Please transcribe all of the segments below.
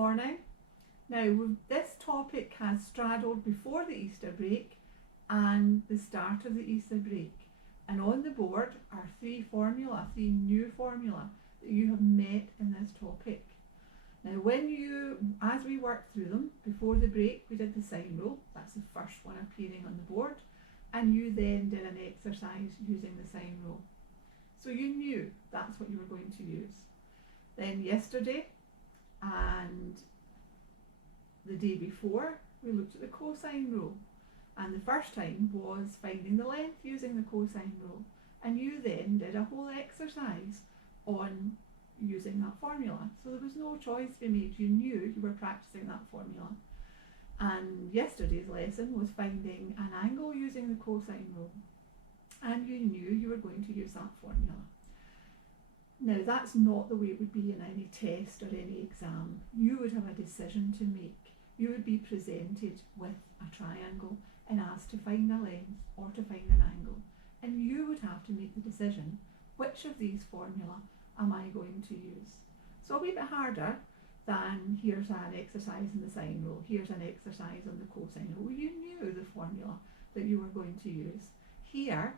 morning. Now, this topic has straddled before the Easter break and the start of the Easter break. And on the board are three new formula that you have met in this topic. Now, as we worked through them before the break, we did the sign rule. That's the first one appearing on the board. And you then did an exercise using the sign rule. So you knew that's what you were going to use. Then yesterday and the day before, we looked at the cosine rule. And the first time was finding the length using the cosine rule. And you then did a whole exercise on using that formula. So there was no choice to be made. You knew you were practicing that formula. And yesterday's lesson was finding an angle using the cosine rule. And you knew you were going to use that formula. Now, that's not the way it would be in any test or any exam. You would have a decision to make. You would be presented with a triangle and asked to find a length or to find an angle. And you would have to make the decision, which of these formula am I going to use? So a wee bit harder than here's an exercise in the sine rule, here's an exercise on the cosine rule. You knew the formula that you were going to use. Here,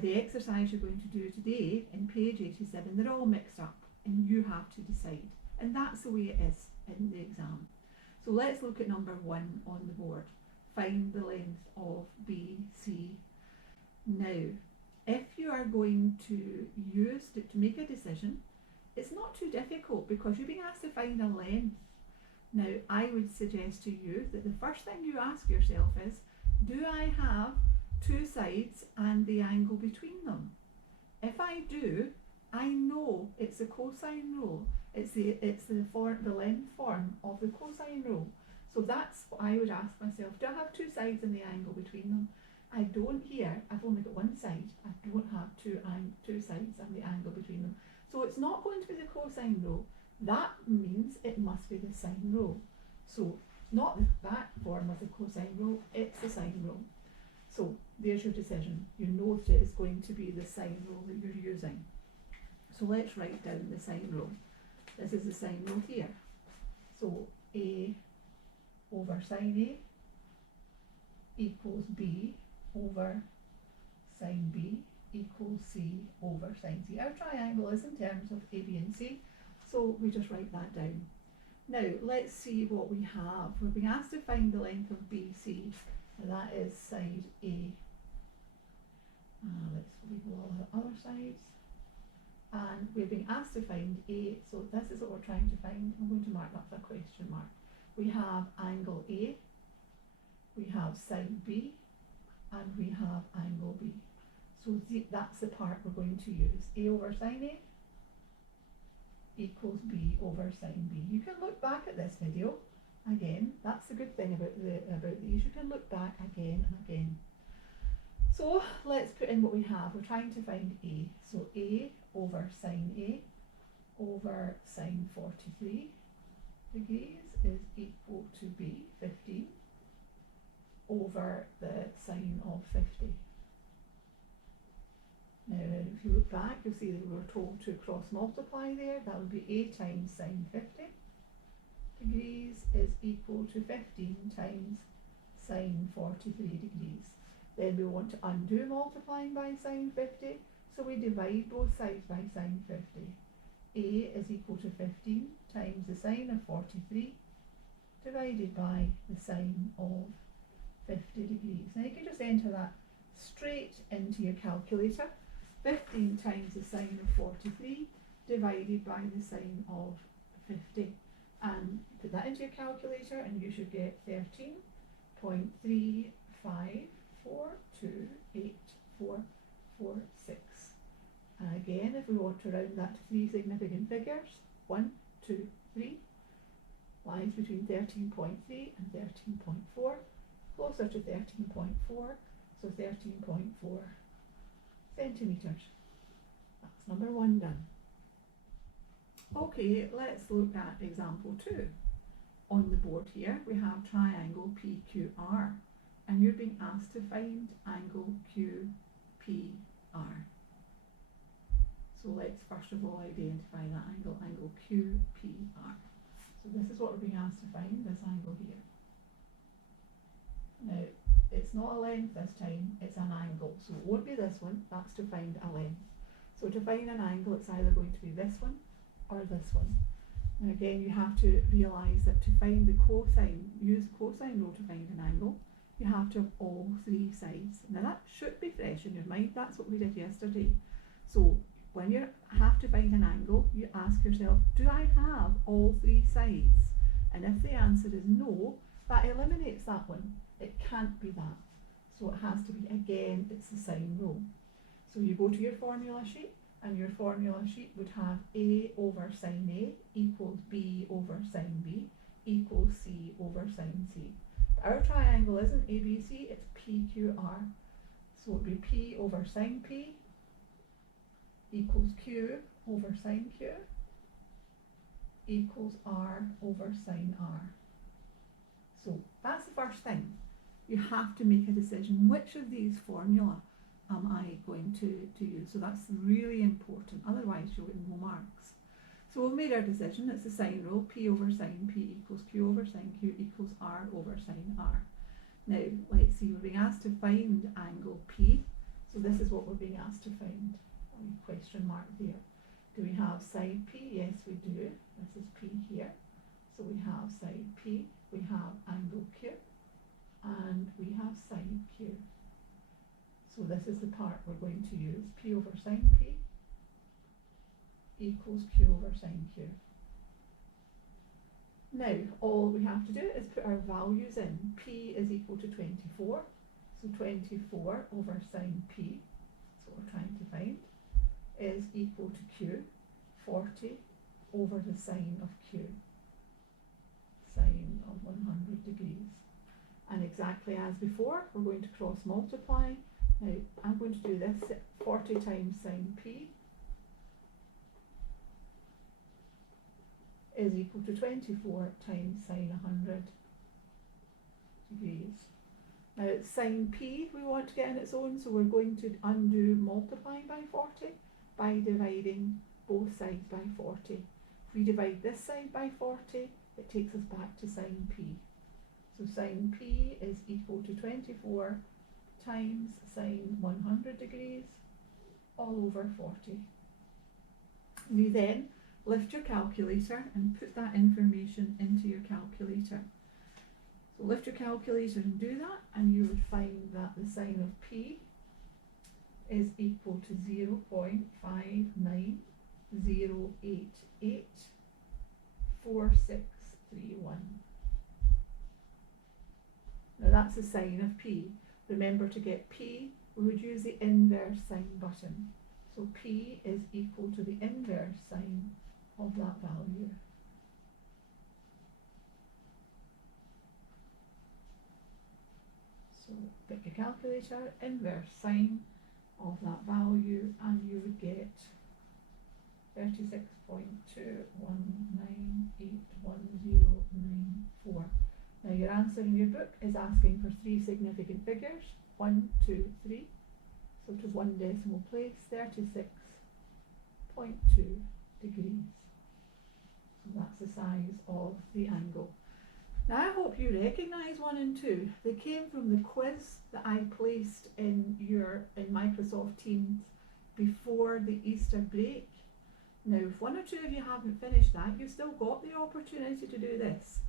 the exercise you're going to do today in page 87, they're all mixed up and you have to decide. And that's the way it is in the exam. So let's look at number 1 on the board. Find the length of BC. Now, if you are going to use it to make a decision, it's not too difficult because you're being asked to find a length. Now, I would suggest to you that the first thing you ask yourself is, do I have two sides and the angle between them? If I do, I know it's the cosine rule. It's the length form of the cosine rule. So that's what I would ask myself. Do I have two sides and the angle between them? I don't here. I've only got one side. I don't have two sides and the angle between them. So it's not going to be the cosine rule. That means it must be the sine rule. So not that form of the cosine rule, it's the sine rule. So there's your decision. You know that it's going to be the sine rule that you're using. So let's write down the sine rule. This is the sine rule here. So A over sine A equals B over sine B equals C over sine C. Our triangle is in terms of A, B and C, so we just write that down. Now let's see what we have. We're being asked to find the length of BC, and that is side A. Let's leave all the other sides. And we're being asked to find A, so this is what we're trying to find. I'm going to mark that with a question mark. We have angle A, we have side B, and we have angle B. So that's the part we're going to use. A over sine A equals B over sine B. You can look back at this video again. That's the good thing about these. You can look back again and again. So let's put in what we have. We're trying to find A. So A over sine A over sine 43 degrees is equal to B, 15, over the sine of 50. Now, if you look back, you'll see that we were told to cross multiply there. That would be A times sine 50 degrees is equal to 15 times sine 43 degrees. Then we want to undo multiplying by sine 50, so we divide both sides by sine 50. A is equal to 15 times the sine of 43 divided by the sine of 50 degrees. Now you can just enter that straight into your calculator. 15 times the sine of 43 divided by the sine of 50. And put that into your calculator and you should get 13.354284446. And again, if we want to round that to three significant figures, 1, 2, 3, lies between 13.3 and 13.4, closer to 13.4, so 13.4 centimetres. That's number 1 done. Okay, let's look at example 2. On the board here we have triangle PQR, and you're being asked to find angle QPR. So let's first of all identify that angle QPR. So So this is what we're being asked to find, this angle here. Now, it's not a length this time, it's an angle. So it won't be this one, that's to find a length. So to find an angle, it's either going to be this one or this one. Now again, you have to realise that to find the cosine, use the cosine rule to find an angle, you have to have all three sides. Now that should be fresh in your mind, that's what we did yesterday. So when you have to find an angle, you ask yourself, do I have all three sides? And if the answer is no, that eliminates that one. It can't be that. So it has to be, again, it's the sine rule. So you go to your formula sheet, and your formula sheet would have A over sine A equals B over sine B equals C over sine C. But our triangle isn't ABC, it's PQR. So it would be P over sine P equals Q over sine Q equals R over sine R. So that's the first thing. You have to make a decision, which of these formula am I going to use? So that's really important, otherwise you'll get no marks. So we've made our decision, it's the sine rule, P over sine P equals Q over sine Q equals R over sine R. Now, let's see, we're being asked to find angle P, so this is what we're being asked to find. Question mark there. Do we have side P? Yes, we do. This is P here. So we have side P, we have angle Q, and we have side Q. So this is the part we're going to use. P over sine P equals Q over sine Q. Now, all we have to do is put our values in. P is equal to 24. So 24 over sine P, that's what we're trying to find, is equal to Q, 40 over the sine of Q, sine of 100 degrees. And exactly as before, we're going to cross multiply. Now, I'm going to do this, 40 times sine P is equal to 24 times sine 100 degrees. Now, it's sine P we want to get in its own, so we're going to undo multiplying by 40 by dividing both sides by 40. If we divide this side by 40, it takes us back to sine P. So sine P is equal to 24 times sine 100 degrees all over 40. You then lift your calculator and put that information into your calculator. So lift your calculator and do that, and you would find that the sine of P is equal to 0.590884631. Now that's the sine of P. Remember, to get P, we would use the inverse sine button. So P is equal to the inverse sine of that value. So pick your calculator, inverse sine of that value, and you would get 36.219811094. Now your answer in your book is asking for three significant figures, 1, 2, 3. So to one decimal place, 36.2 degrees. So that's the size of the angle. Now I hope you recognise 1 and 2. They came from the quiz that I placed in Microsoft Teams before the Easter break. Now if 1 or 2 of you haven't finished that, you've still got the opportunity to do this.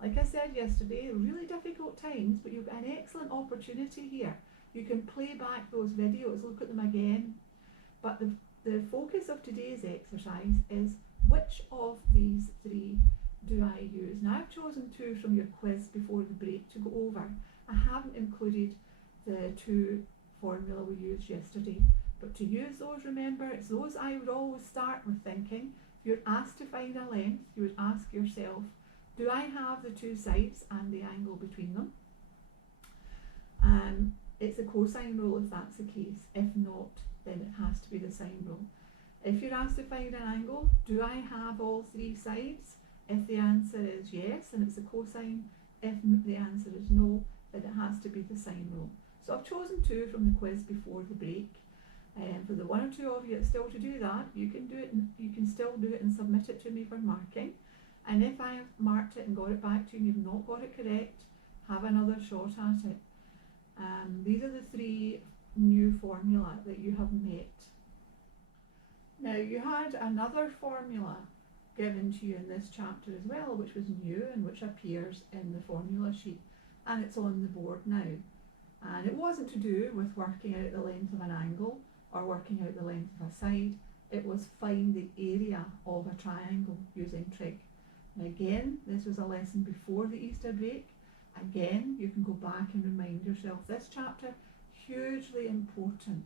Like I said yesterday, really difficult times, but you've got an excellent opportunity here. You can play back those videos, look at them again. But the focus of today's exercise is, which of these three do I use? Now I've chosen 2 from your quiz before the break to go over. I haven't included the 2 formula we used yesterday. But to use those, remember, it's those I would always start with thinking. If you're asked to find a length, you would ask yourself, do I have the 2 sides and the angle between them? It's a cosine rule if that's the case. If not, then it has to be the sine rule. If you're asked to find an angle, do I have all 3 sides? If the answer is yes, then it's a cosine. If the answer is no, then it has to be the sine rule. So I've chosen 2 from the quiz before the break. For the 1 or 2 of you that's still to do that, you can do it. You can still do it and submit it to me for marking. And if I have marked it and got it back to you and you've not got it correct, have another shot at it. These are the 3 new formula that you have met. Now you had another formula given to you in this chapter as well, which was new and which appears in the formula sheet, and it's on the board now. And it wasn't to do with working out the length of an angle or working out the length of a side. It was find the area of a triangle using trig. And again, this was a lesson before the Easter break. Again, you can go back and remind yourself this chapter, hugely important.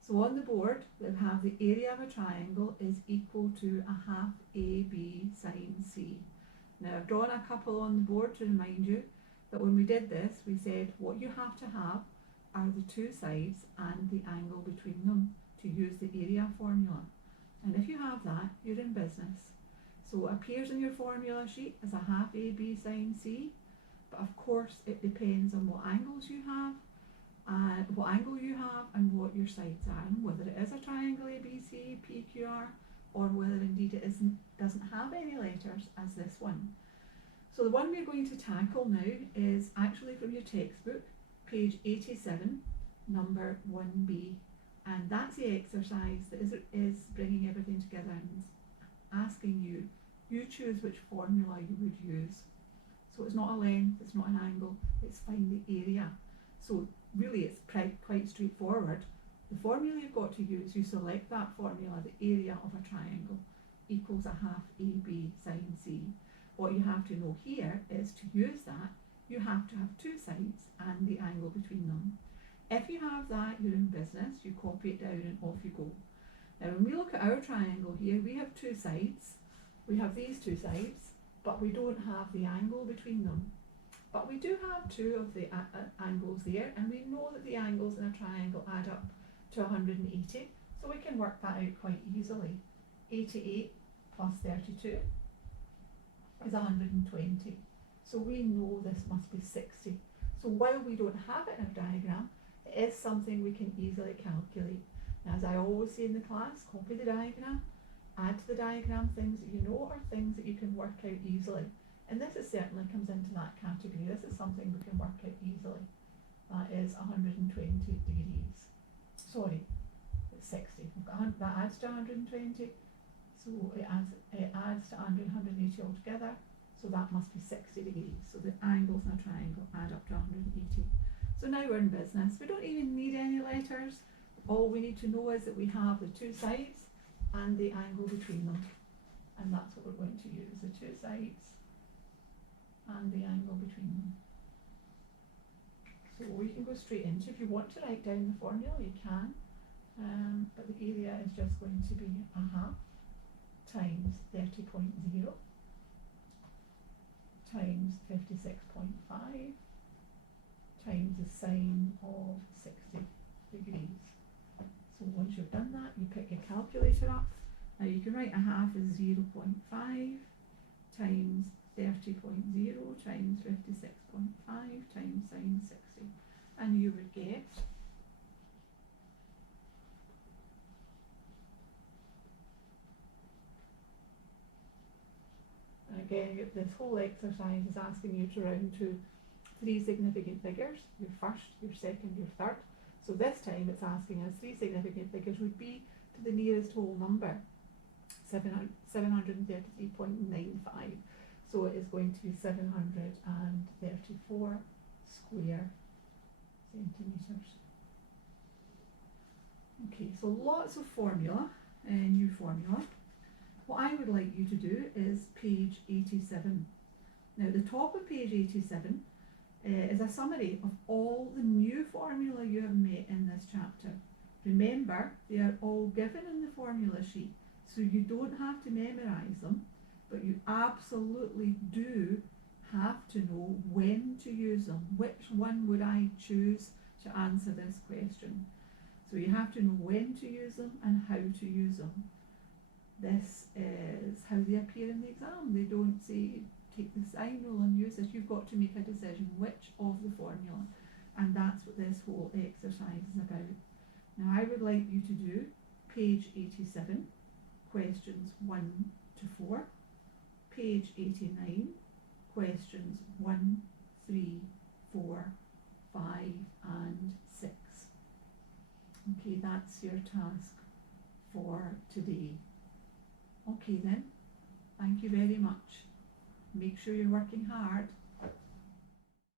So on the board, we have the area of a triangle is equal to a half AB sine C. Now I've drawn a couple on the board to remind you that when we did this, we said what you have to have are the 2 sides and the angle between them to use the area formula. And if you have that, you're in business. So it appears in your formula sheet as a half AB sine C, but of course it depends on what angles you have, what angle you have and what your sides are, and whether it is a triangle ABC, PQR, or whether indeed it doesn't have any letters as this one. So the one we're going to tackle now is actually from your textbook, page 87, number 1B. And that's the exercise that is bringing everything together and asking you, you choose which formula you would use. So it's not a length, it's not an angle, it's find the area. So really it's quite straightforward. The formula you've got to use, you select that formula, the area of a triangle equals a half AB sine C. What you have to know here is to use that, you have to have 2 sides and the angle between them. If you have that, you're in business, you copy it down and off you go. Now when we look at our triangle here, we have 2 sides. We have these 2 sides, but we don't have the angle between them. But we do have 2 of the angles there, and we know that the angles in a triangle add up to 180, so we can work that out quite easily. 88 plus 32 is 120. So we know this must be 60. So while we don't have it in our diagram, it is something we can easily calculate. Now, as I always say in the class, copy the diagram, add to the diagram things that you know or things that you can work out easily. And this is certainly comes into that category. This is something we can work out easily. That is 120 degrees. Sorry, it's 60. That adds to 120. So it adds to 180 altogether. So that must be 60 degrees. So the angles in a triangle add up to 180. So now we're in business. We don't even need any letters. All we need to know is that we have the 2 sides and the angle between them. And that's what we're going to use, the 2 sides and the angle between them. So we can go straight into, if you want to write down the formula, you can. But the area is just going to be a half times 30.0 times 56.5 times the sine of 60 degrees. So once you've done that, you pick your calculator up. Now you can write a half as 0.5 times 30.0 times 56.5 times sine 60. And you would get again, this whole exercise is asking you to round to 3 significant figures, your first, your second, your third. So this time it's asking us 3 significant figures would be to the nearest whole number, 733.95. So it is going to be 734 square centimetres. Okay, so lots of formula, new formula. What I would like you to do is page 87. Now the top of page 87 is a summary of all the new formula you have met in this chapter. Remember, they are all given in the formula sheet, so you don't have to memorise them, but you absolutely do have to know when to use them. Which one would I choose to answer this question? So you have to know when to use them and how to use them. This is how they appear in the exam. They don't say take the sine rule and use this. You've got to make a decision which of the formula, and that's what this whole exercise is about. Now I would like you to do page 87, questions 1 to 4, page 89, questions 1, 3, 4, 5 and 6. Okay, that's your task for today. Okay then, thank you very much. Make sure you're working hard.